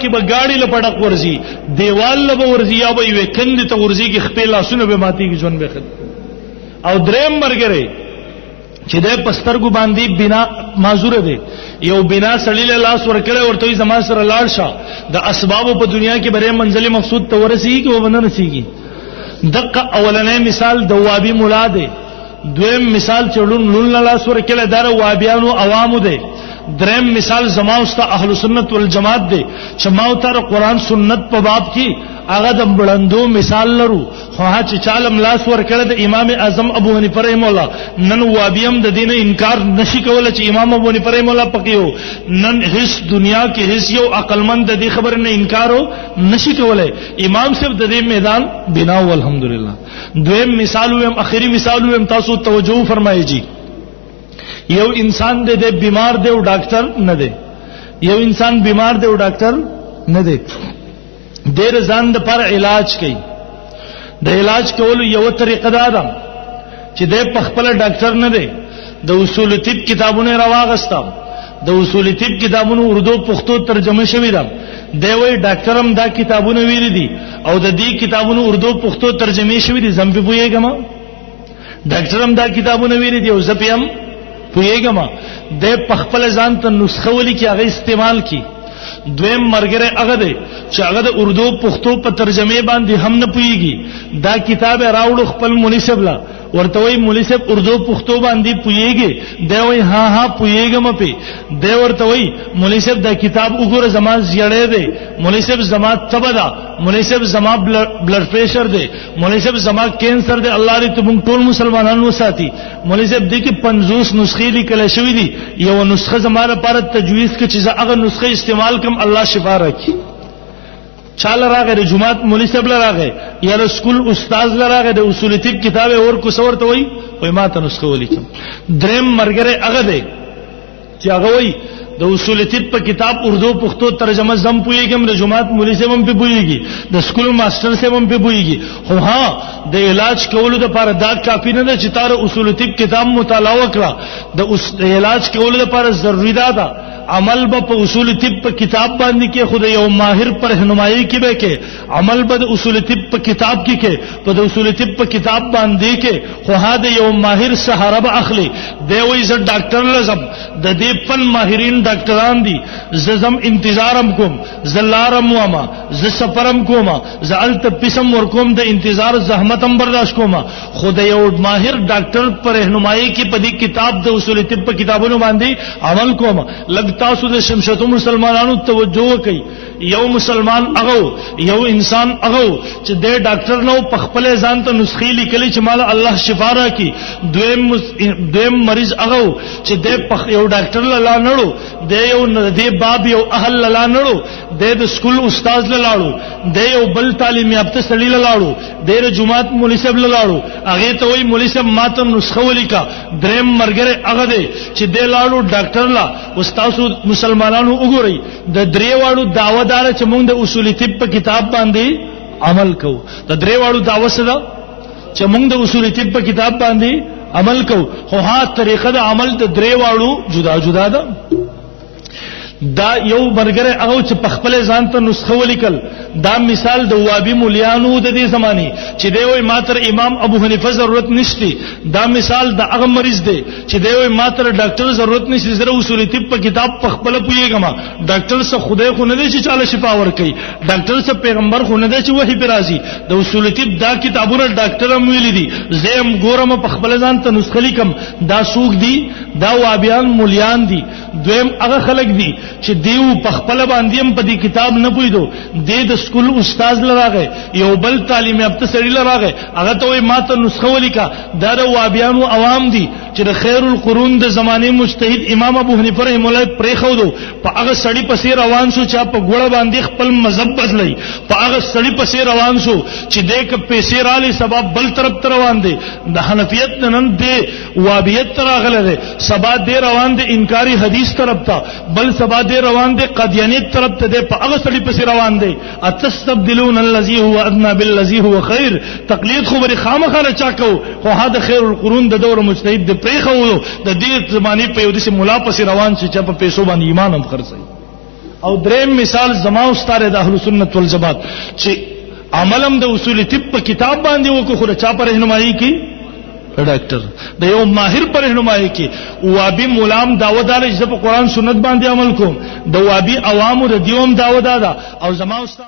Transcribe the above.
کې به گاڑی لپړق ورزي دیوال له ورزي یا به وې کند ته ورزي کې خپل لاسونه به ماتي کې ژوند به خد او دریم مرګره چې د پسترګو باندې بنا معذور دی یو بنا سړی له لاس ورکړې ورته زما سره لاړ شه د اسباب په دنیا کې بره منزل مقصود ته ورسیږي او باندې رسیږي دغه اولنې مثال د وابي مولا دی دویم مثال چړون لون لاس ورکړې دار وابيانو عوامو دی دریم مثال زما واست اهل سنت والجماعت دی چې ما تر قران سنت په باب کې هغه د بلندو مثال لرو خو چې چالم لاس ور کړ د امام اعظم ابو حنیفه رحم الله نن وابیم د دین انکار نشي کولای چې امام ابو حنیفه رحم الله پکيو نن هیڅ دنیا کې هیڅ یو عقلمند د دې خبر نه انکارو نشي کولای امام صاحب د دې میدان بنا والحمدلله دویم مثال ویم اخیری مثال ویم تاسو توجه فرمایي جی یو انسان دې بیمار دی او ډاکټر نه دی یو انسان بیمار دی او ډاکټر نه دی ډېر ځان د پر علاج کوي د علاج کولو یو طریقه دا ده چې د خپل ډاکټر نه دی د اصول طب کتابونه راواغستا د اصول طب کتابونو اردو پښتو ترجمه شوی ده دی وی ډاکټر هم دا کتابونه ویلي دي او د دې کتابونو اردو پښتو ترجمه شوی دي زم په پوهیږم ډاکټر هم دا کتابونه ویلي دي او زپیم پوهیږم د خپل ځان ته نسخه ولي کې هغه استعمال کی دویم مرګره هغه دی چې هغه د اردو پښتو په ترجمه باندې هم نه پوهیږي دا کتاب راوړو خپل مناسب لا ورته وی مناسب اردو پښتو باندې پوهیږي دی وی ها ها پوهیږم په دی ورته وی مناسب دا کتاب وګوره زما زیړې دی مناسب زما تبدا مناسب زما بلډ پریشر دی مناسب زما کینسر دی الله دې ته موږ ټول مسلمانانو وساتي مناسب دې کې 50 نسخې لیکل شوې دي یو نسخه زما لپاره تجویز کې چې هغه نسخه استعمال کوم الله شفا راکړي چاله راغې د جمعات مناسب لراغې یا د سکول استاد لراغې د اصول طب کتاب اور کو سورته وای وای ما ته نسخه ولیکم دریم مرګره هغه دی چې هغه وای د اصول طب په کتاب اردو پښتو ترجمه زم پویګم د جمعات مولوی صاحب هم په پویږي د سکول ماستر صاحب هم په پویږي خو ها د علاج کولو د لپاره دا کافی نه ده چې تار اصول طب کتاب مطالعه وکړه د علاج کولو د لپاره ضروری ده عمل به په اصول طب په کتاب باندې کې خود یو ماهر پر رهنمایي کې به کې عمل به د اصول طب په کتاب کې په د اصول طب په کتاب باندې کې خو هدا یو ماهر سهاره به اخلي دی وای ز ډاکټر لازم د دې فن ماهرین ډاکټران دي زم انتظارم کوم زلارم وما ز سفرم کوم زالت پسم ور کوم د انتظار زحمتم برداشت کوم خود یو ماهر ډاکټر پر رهنمایي کې په دې کتاب د اصول طب په کتابونو باندې عمل کوم لګ تاسو د شمشتو مسلمانانو توجه وکړئ یو مسلمان هغه یو انسان هغه چې د ډاکټر نو په خپل ځان ته نسخې لیکلي چې مال الله شفا راکړي دویم مریض هغه چې د یو ډاکټر لا نړو د یو د باب یو اهل لا نړو د سکول استاد لاړو د یو بل تعلیم یافته سړی لاړو د جمعات مناسب لاړو هغه ته وای مناسب ماته نسخه ولیکا دریم مرګره هغه دی چې د لاړو ډاکټر لا استاد مسلمانانو وګورئ د دریواړو داوادار چې موږ د اصول طب په کتاب باندې عمل کوو د دریواړو داوا سره چې موږ د اصول طب په کتاب باندې عمل کوو خو ها طریقه د عمل د دریواړو جدا جدا ده دا یو برګره هغه چې په خپل ځان ته نسخه ولیکل دا مثال د وابي مولیانو د دې زماني چې دی وای ماتر امام ابو حنیفه ضرورت نشتی دا مثال د هغه مریض دی چې دی وای ماتر ډاکټر ضرورت نشتی زره اصول طب په کتاب په خپل پویګم ډاکټر سره خدای خو نه دی چې چاله شفا ور کوي ډاکټر سره پیغمبر خو نه دی چې وحی پر راځي د اصول طب دا کتابونه ډاکټر هم ویل دي زم ګورم په خپل ځان ته نسخه لیکم دا سوق دي دا وابیان مولیان دي دویم هغه خلک دي چې دیو په خپل باندې هم په دې کتاب نه پویدو د سکول استاد لراغه یو بل تعلیم یافته سړی لراغه هغه ته وای ماته نسخه ولیکا دا د وابیانو عوام دي چې د خیر القرون د زمانه مجتهد امام ابو حنیفه رحم الله پرې خو دو په هغه سړی پسې روان شو چې په ګوړه باندې خپل مذهب بدلای په هغه سړی پسې روان شو چې دې ک پیسې رالي سبب بل طرف ته روان دي د حنفیت نن دې وابیت راغله ده سبا دې روان دي انکاری حدیث طرف ته بل سبا دې روان دي قادیانیت طرف ته دې په هغه سړی پسې روان دي اتستبدلون الذي هو ادنى بالذي هو خير تقلید خو بری خامخاله چا کو خو هدا خیر القرون د دور مجتهد د پریخو د دې زمانی په یو دسه مولا پسې روان شي چې په پیسو باندې ایمان هم خرڅي او دریم مثال زما استاد د اهل سنت والجماعت چې عملم د اصول طب په کتاب باندې وکړو خو چا پر رهنمایي کی ډاکټر د یو ماهر پر رهنمایي کی وابي مولام داوا دار چې په قران سنت باندې عمل کوم د وابي عوامو د دیوم داوا دادا او زما استاد